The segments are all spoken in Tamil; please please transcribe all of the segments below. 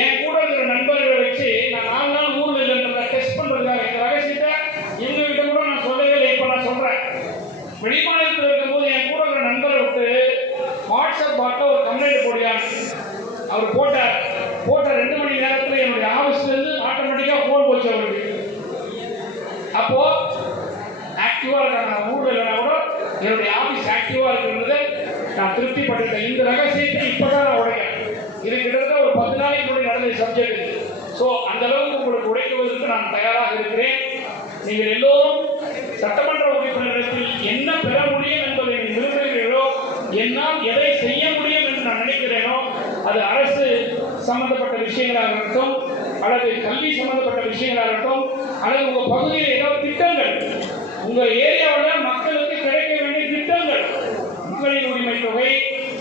என் கூட இருக்கிற நண்பர்களை வச்சு நான் 4 நாள் ஊர்ல இல்லைன்றத டெஸ்ட் பண்றதுக்காக இந்த ரகசியத்தை இவங்க கிட்ட கூட நான் சொல்லவே இல்லை. இப்ப நான் சொல்றேன். வெளிமாநிலத்தில் இருக்கும்போது என் கூட இருக்கிற நண்பரை விட்டு வாட்ஸ்அப் பாட்டில் ஒரு கம்ப்ளைண்ட் போடுறாங்க. அவர் போட்ட 2 மணி நேரத்தில் என்னுடைய ஆஃபீஸ்ல இருந்து ஆட்டோமேட்டிக்கா போன் போச்சு அவருக்கு. அப்போ ஆக்டிவா இருக்காங்க. ஊர்ல இல்லைனா கூட என்னுடைய ஆஃபீஸ் ஆக்டிவா இருக்கிறது நான் திருப்தி பட்டுட்டேன். இந்த ரகசியத்தை இப்பதான் நான் உடைக்கிறேன். இது கிட்டத்தட்ட ஒரு 10 நாளைக்கு முன்னாடி நடந்த சப்ஜெக்ட். ஸோ அந்த அளவுக்கு உங்களுக்கு உடைக்குவதற்கு நான் தயாராக இருக்கிறேன். நீங்கள் எல்லோரும் சட்டமன்ற உறுப்பினரிடத்தில் என்ன பெற முடியும் என்பதை விரும்புகிறீர்களோ, என்னால் எதை செய்ய முடியும் என்று நான் நினைக்கிறேனோ, அது அரசு சம்பந்தப்பட்ட விஷயங்களாக இருக்கட்டும், அல்லது கல்வி சம்பந்தப்பட்ட விஷயங்களாக இருக்கட்டும், அல்லது உங்கள் பகுதியில் ஏதாவது திட்டங்கள், உங்கள் ஏரியாவில் மக்களுக்கு கிடைக்க வேண்டிய திட்டங்கள், மக்களின் உரிமை தொகை,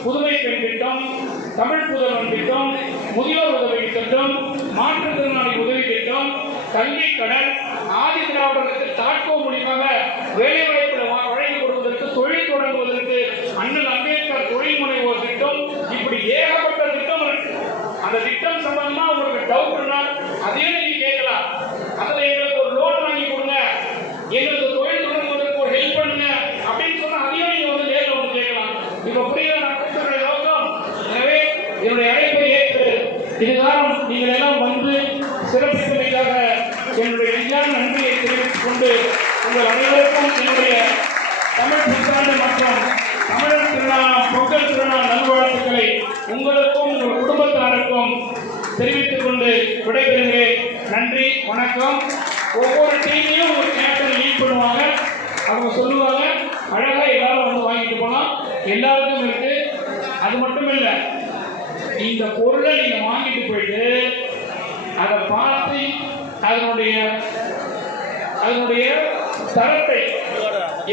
புதுமை பெண் திட்டம், தமிழ் புதல்வன் திட்டம், முதியோர் உதவி திட்டம், மாற்றுத்திறனாளி உதவி திட்டம், கல்வி கடன், ஆதி திராவிடர்களுக்கு தாட்கோ மூலியமாக வேலைவாய்ப்பு வழங்கி கொடுப்பதற்கு, தொழில் தொடங்குவதற்கு அண்ணல் அம்பேத்கர் தொழில் முனைவோர் திட்டம், இப்படி ஏகப்பட்ட திட்டம் இருக்கு. அந்த திட்டம் சம்பந்தமா உங்களுக்கு டவுட்னா அதே நீங்க கேட்கலாம். அதுல எங்களுக்கு ஒரு லோன் வாங்கி கொடுங்க, எங்களுக்கு தொழில் தொடங்குவதற்கு ஒரு ஹெல்ப் பண்ணுங்க அப்படின்னு சொன்னா அதையும் நீங்க வந்து நேரில் வந்து கேட்கலாம். இப்ப புரியுதா நான் கொடுத்துற நோக்கம்? எனவே என்னுடைய அழைப்பை ஏற்று இதுதான் நீங்கள் எல்லாம் வந்து சிறப்பித்தமைக்காக என்னுடைய நெஞ்சான நன்றியை தெரிவித்துக் கொண்டு உங்கள் அனைவருக்கும் என்னுடைய தமிழ் புத்தாண்டு மற்றும் தமிழர் திருநாள் பொங்கல் திருநாள் நல்வாழ்த்துக்களை உங்களுக்கும் உங்கள் குடும்பத்தாருக்கும் தெரிவித்துக் கொண்டு விடைபெறுகிறேன். நன்றி, வணக்கம். ஒவ்வொரு டீமையும் ஒரு கேப்டன் லீட் பண்ணுவாங்க. அவங்க சொல்லுவாங்க, அழகா எல்லாரும் வந்து வாங்கிட்டு போகலாம். எல்லாருக்கும் இருக்கு. அது மட்டும் இல்லை, இந்த பொருளை நீங்க வாங்கிட்டு போயிட்டு அதை பார்த்து அதனுடைய தரத்தை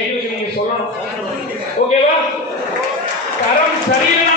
எங்களுக்கு நீங்க சொல்லணும். ஓகேவா? தரம் சரியில்லை